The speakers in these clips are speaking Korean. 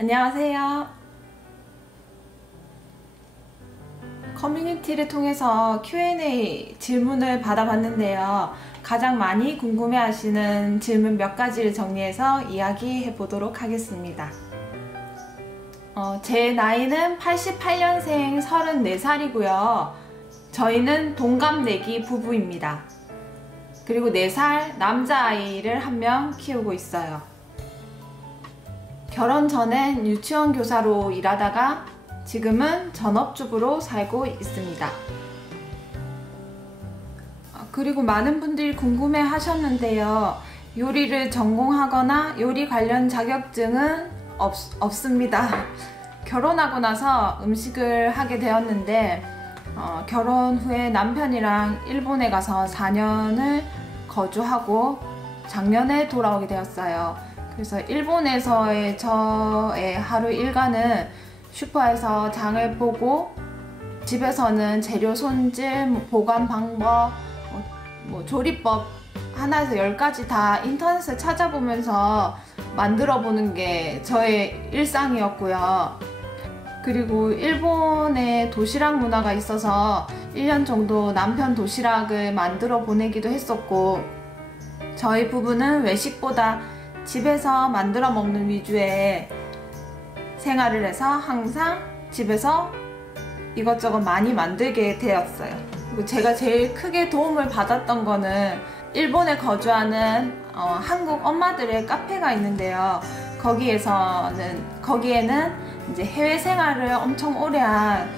안녕하세요. 커뮤니티를 통해서 Q&A 질문을 받아봤는데요. 가장 많이 궁금해하시는 질문 몇 가지를 정리해서 이야기해 보도록 하겠습니다. 제 나이는 88년생 34살이고요. 저희는 동갑내기 부부입니다. 그리고 4살 남자아이를 한 명 키우고 있어요. 결혼 전엔 유치원 교사로 일하다가 지금은 전업주부로 살고 있습니다. 그리고 많은 분들이 궁금해 하셨는데요. 요리를 전공하거나 요리 관련 자격증은 없습니다. 결혼하고 나서 음식을 하게 되었는데 결혼 후에 남편이랑 일본에 가서 4년을 거주하고 작년에 돌아오게 되었어요. 그래서 일본에서의 저의 하루 일과는 슈퍼에서 장을 보고 집에서는 재료 손질, 보관 방법, 조리법 하나에서 10가지 다 인터넷에 찾아보면서 만들어 보는 게 저의 일상이었고요. 그리고 일본에 도시락 문화가 있어서 1년 정도 남편 도시락을 만들어 보내기도 했었고, 저희 부부는 외식보다 집에서 만들어 먹는 위주의 생활을 해서 항상 집에서 이것저것 많이 만들게 되었어요. 그리고 제가 제일 크게 도움을 받았던 거는 일본에 거주하는 한국 엄마들의 카페가 있는데요. 거기에는 이제 해외 생활을 엄청 오래 한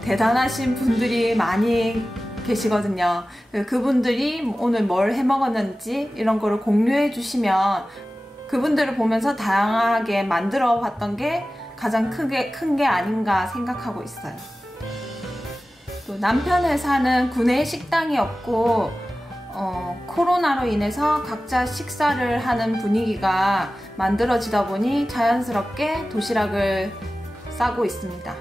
대단하신 분들이 많이 계시거든요. 그분들이 오늘 뭘 해 먹었는지 이런 거를 공유해 주시면 그분들을 보면서 다양하게 만들어 봤던 게 가장 큰 게 아닌가 생각하고 있어요. 또 남편 회사는 구내 식당이 없고 코로나로 인해서 각자 식사를 하는 분위기가 만들어지다 보니 자연스럽게 도시락을 싸고 있습니다.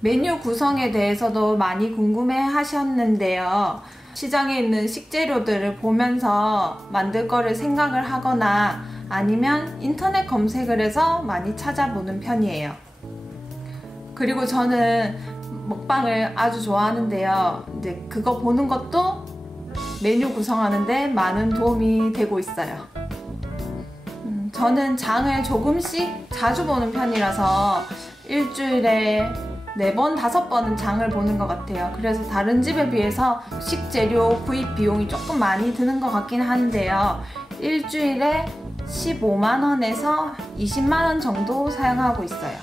메뉴 구성에 대해서도 많이 궁금해 하셨는데요. 시장에 있는 식재료들을 보면서 만들 거를 생각을 하거나 아니면 인터넷 검색을 해서 많이 찾아보는 편이에요. 그리고 저는 먹방을 아주 좋아하는데요. 이제 그거 보는 것도 메뉴 구성하는데 많은 도움이 되고 있어요. 저는 장을 조금씩 자주 보는 편이라서 일주일에 4번, 5번은 장을 보는 것 같아요. 그래서 다른 집에 비해서 식재료 구입 비용이 조금 많이 드는 것 같긴 한데요. 일주일에 15만원에서 20만원 정도 사용하고 있어요.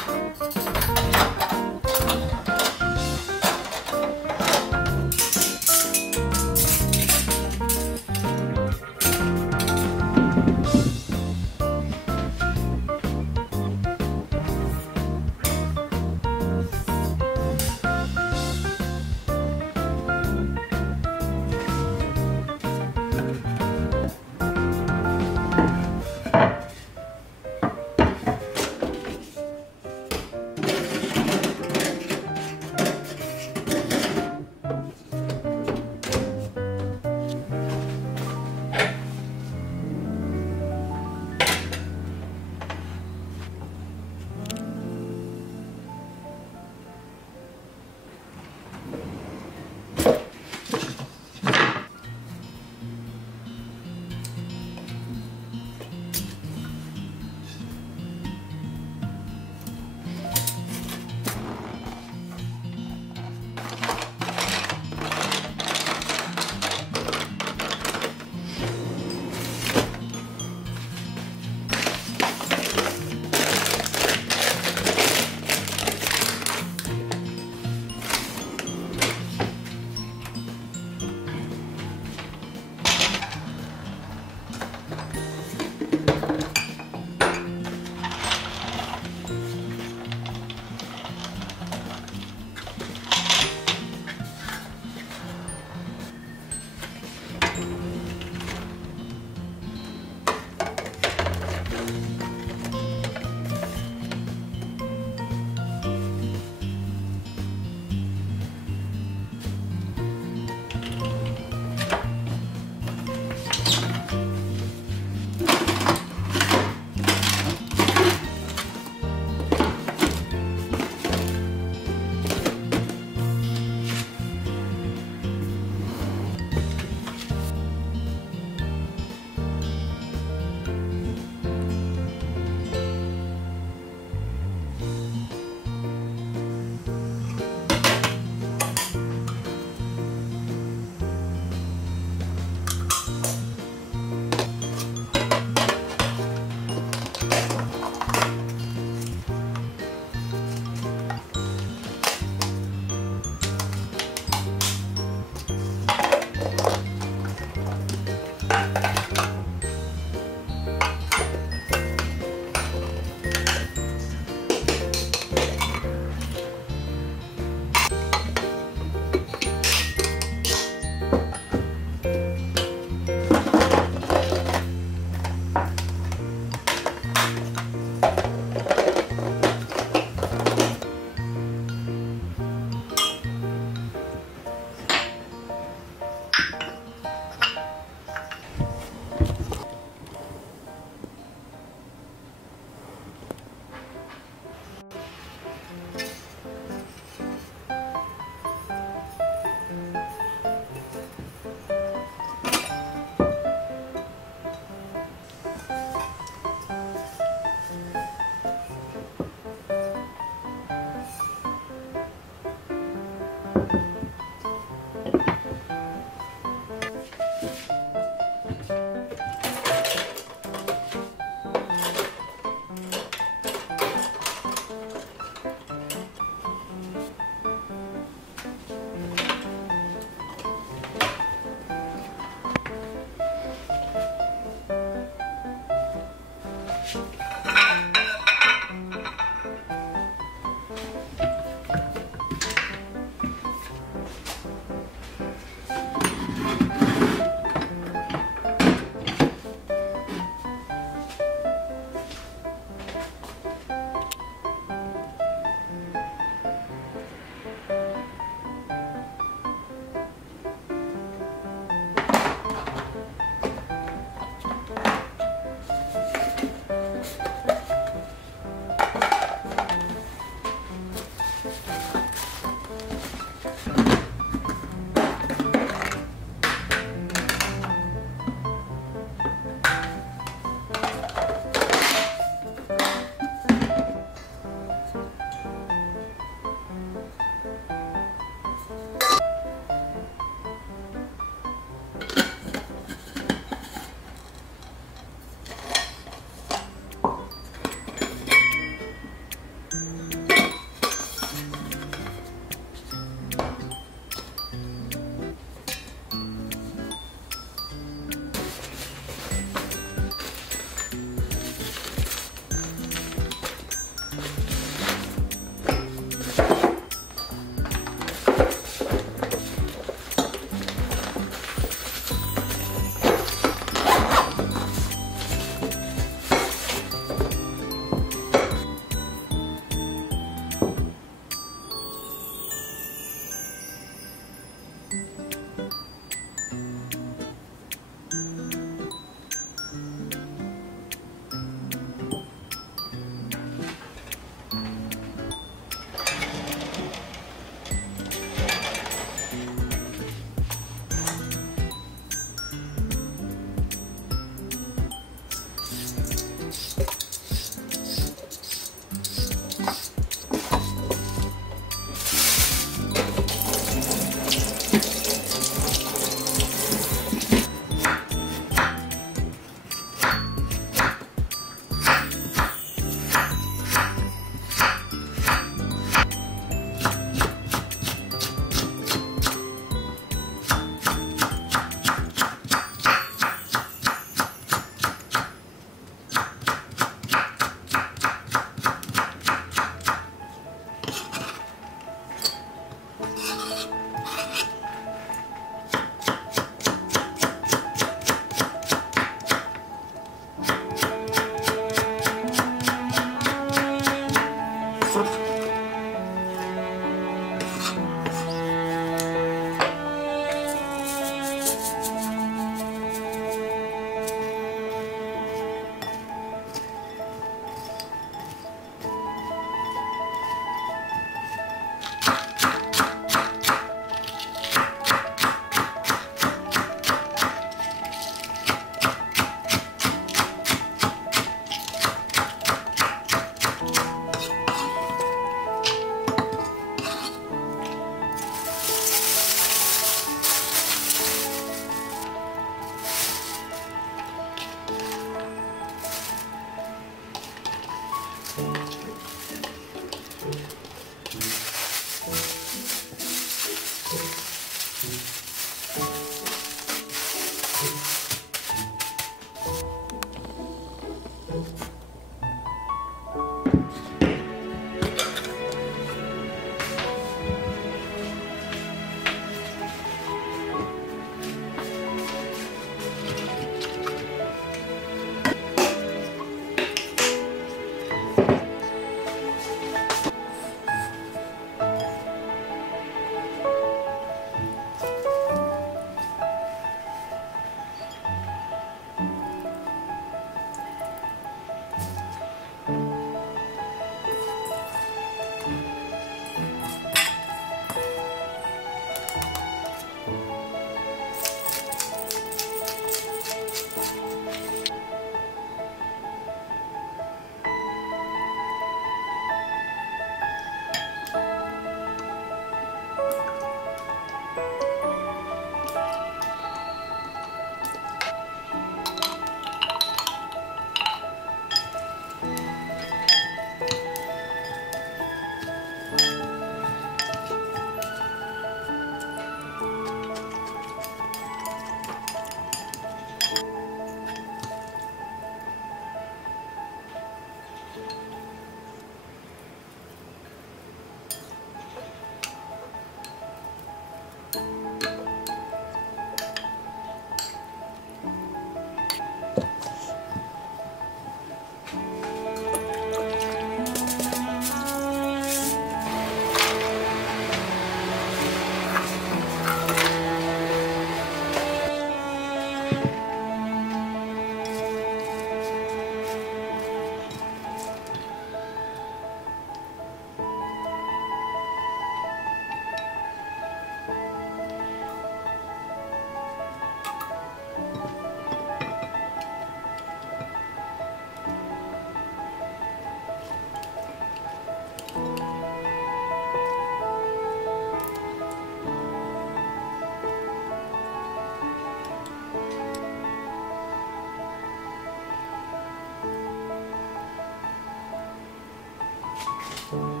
네.